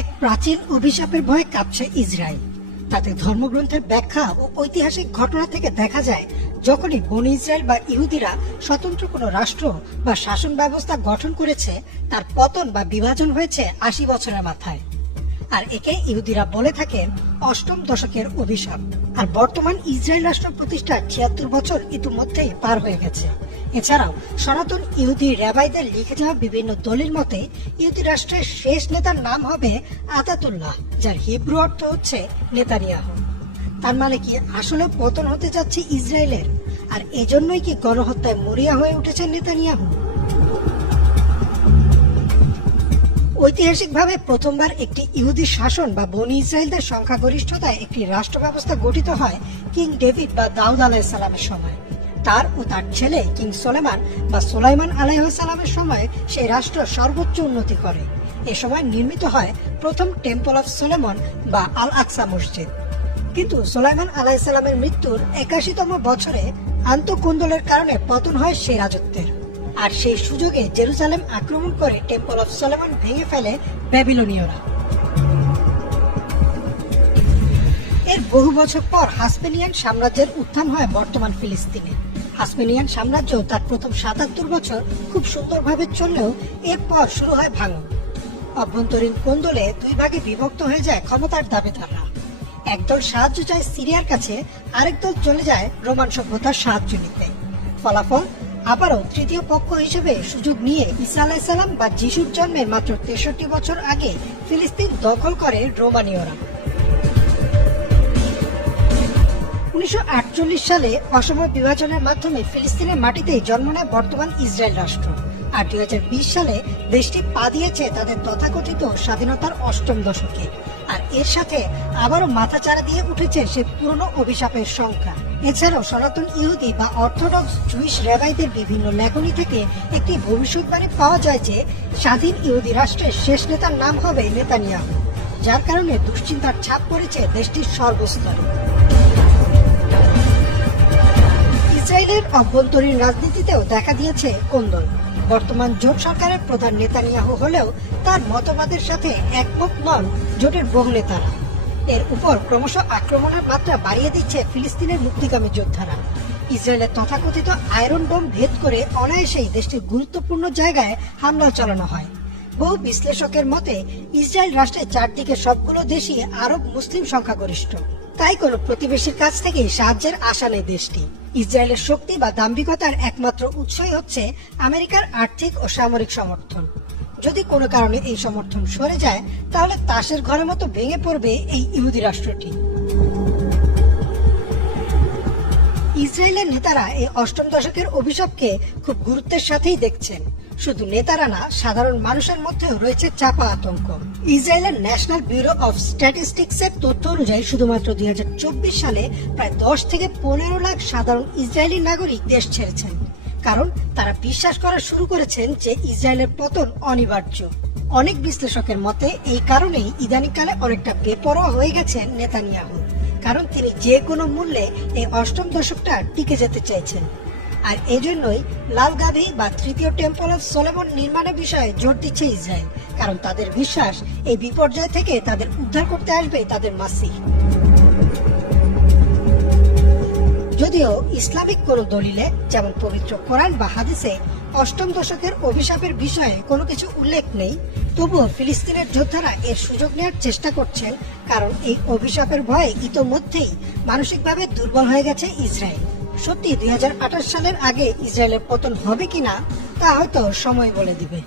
এক প্রাচীন অভিশাপের ভয়ে কাঁপছে ইসরায়েল। তাতে ধর্মগ্রন্থের ব্যাখ্যা ও ঐতিহাসিক ঘটনা থেকে দেখা যায়, যখনই বন ইসরায়েল বা ইহুদিরা স্বতন্ত্র কোনো রাষ্ট্র বা শাসন ব্যবস্থা গঠন করেছে, তার পতন বা বিভাজন হয়েছে আশি বছরের মাথায়। আর একে ইহুদিরা বলে থাকেন অষ্টম দশকের অভিশাপ। আর বর্তমান ইসরায়েল রাষ্ট্র প্রতিষ্ঠার ছিয়াত্তর বছর ইতিমধ্যেই পার হয়ে গেছে। এছাড়াও সনাতন ইহুদি র্যাবাইদের লিখে যাওয়া বিভিন্ন দলিল মতে, ইহুদি রাষ্ট্রের শেষ নেতার নাম হবে আতাতুল্লাহ, যার হিব্রু অর্থ হচ্ছে নেতানিয়াহু। তার মানে কি আসলে পতন হতে যাচ্ছে ইসরায়েলের? আর এজন্যই কি গণহত্যায় মরিয়া হয়ে উঠেছে নেতানিয়াহু? ঐতিহাসিকভাবে প্রথমবার একটি ইহুদি শাসন বা বনি ইসরায়েলদের সংখ্যাগরিষ্ঠতায় একটি রাষ্ট্র ব্যবস্থা গঠিত হয় কিং ডেভিড বা দাউদ আলাইসালামের সময়। তার ও তার ছেলে কিং সোলেমান বা সোলাইমান আলাইসালামের সময় সেই রাষ্ট্র সর্বোচ্চ উন্নতি করে। এ সময় নির্মিত হয় প্রথম টেম্পল অফ সোলেমন বা আল আকসা মসজিদ। কিন্তু সোলাইমান আলাইসালামের মৃত্যুর একাশিতম বছরে আন্তঃকুন্দলের কারণে পতন হয় সেই রাজত্বের। আর সেই সুযোগে জেরুজালেম আক্রমণ করে টেম্পল অফ সলেমন ভেঙে ফেলে ব্যাবিলনীয়রা। এর বহু বছর পর হাসপেনিয়ান সাম্রাজ্যের উত্থান হয় বর্তমান ফিলিস্তিনে। হাসপেনিয়ান সাম্রাজ্য তার প্রথম সাতাত্তর বছর খুব সুন্দরভাবে চললেও এরপর শুরু হয় ভাঙন। অভ্যন্তরীণ কোন্দলে দুই ভাগে বিভক্ত হয়ে যায় ক্ষমতার দাবিদাররা। একদল সাহায্য চায় সিরিয়ার কাছে, আরেক দল চলে যায় রোমান সভ্যতার সাহায্য নিতে। ফলাফল আবারও তৃতীয় পক্ষ হিসেবে সুযোগ নিয়ে ঈসা আলাইসাল্লাম বা যিশুর জন্মের মাত্র তেষট্টি বছর আগে ফিলিস্তিন দখল করে রোমানীয়রা। উনিশশো সালে অসম বিভাজনের মাধ্যমে ফিলিস্তিনের মাটিতেই জন্ম নেয় বর্তমান ইসরায়েল রাষ্ট্র। আর দুই হাজার বিশ সালে দেশটি পা দিয়েছে তাদের তথাকথিত স্বাধীনতার অষ্টম দশকে। আর এর সাথে আবারও মাথাচাড়া দিয়ে উঠেছে সে পুরনো অভিশাপের সংখ্যা। এছাড়াও সনাতন ইহুদি বা অর্থোডক্স জুইশ রেবাইদের বিভিন্ন লেখনী থেকে একটি ভবিষ্যৎবাণী পাওয়া যায় যে স্বাধীন ইহুদি রাষ্ট্রের শেষ নেতার নাম হবে নেতানিয়াহু, যার কারণে দুশ্চিন্তার ছাপ পড়েছে দেশটির সর্বস্তরে। ইসরায়েলের অভ্যন্তরীণ রাজনীতিতেও দেখা দিয়েছে কোন্দল। বর্তমান জোট সরকারের প্রধান নেতানিয়াহু হলেও তার মতবাদের সাথে একমত নন জোটের বহু নেতারা। এর উপর ক্রমশ আক্রমণের মাত্রা বাড়িয়ে দিচ্ছে ফিলিস্তিনের মুক্তিকামী যোদ্ধারা। ইসরায়েলের তথাকথিত আয়রন ডোম ভেদ করে অনায়াসেই দেশটির গুরুত্বপূর্ণ জায়গায় হামলা চালানো হয়। বহু বিশ্লেষকের মতে, ইসরায়েল রাষ্ট্রের চারদিকে সবগুলো দেশই আরব মুসলিম সংখ্যাগরিষ্ঠ। তাই কোনো প্রতিবেশীর কাছ থেকে সাহায্যের আশা নেই দেশটি। ইসরায়েলের শক্তি বা দাম্ভিকতার একমাত্র উৎসই হচ্ছে আমেরিকার আর্থিক ও সামরিক সমর্থন। যদি কোনো কারণে এই সমর্থন সরে যায়, তাহলে তাসের ঘরের মতো ভেঙে পড়বে এই ইহুদি রাষ্ট্রটি। ইসরায়েলের নেতারা এই অষ্টম দশকের অভিশাপকে খুব গুরুত্বের সাথেই দেখছেন। শুধু নেতারা না, সাধারণ মানুষের মধ্যেও রয়েছে চাপা আতঙ্ক। ইসরায়েলের ন্যাশনাল ব্যুরো অফ স্ট্যাটিস্টিক্স এর তথ্য অনুযায়ী শুধুমাত্র দুই হাজার চব্বিশ সালে প্রায় দশ থেকে পনেরো লাখ সাধারণ ইসরায়েলি নাগরিক দেশ ছেড়েছেন। কারণ তারা বিশ্বাস করা শুরু করেছেন যে ইসরায়েলের পতন অনিবার্য। অনেক বিশ্লেষকের মতে এই কারণেই ইদানিকালে অনেকটা বেপরোয়া হয়ে গেছেন নেতানিয়াহু, কারণ তিনি যে কোনো মূল্যে এই অষ্টম দশকটা টিকে যেতে চাইছেন। আর এজন্যই লাল গাভী বা তৃতীয় টেম্পল অফ সলেমন নির্মাণের বিষয়ে জোর দিচ্ছে ইসরায়েল, কারণ তাদের বিশ্বাস এই বিপর্যয় থেকে তাদের উদ্ধার করতে আসবে তাদের মাসি ইসলামিক কোন দলিলে, যেমন পবিত্র কোরআন বা হাদিসে, অষ্টম দশকের অভিশাপের বিষয়ে কোনো কিছু উল্লেখ নেই, তবুও ফিলিস্তিনের যোদ্ধারা এর সুযোগ নেওয়ার চেষ্টা করছেন, কারণ এই অভিশাপের ভয়ে ইতোমধ্যেই মানসিকভাবে দুর্বল হয়ে গেছে ইসরায়েল। সত্যি দুই হাজার আঠাশ সালের আগে ইসরায়েলের পতন হবে কিনা, তা হয়তো সময় বলে দিবে।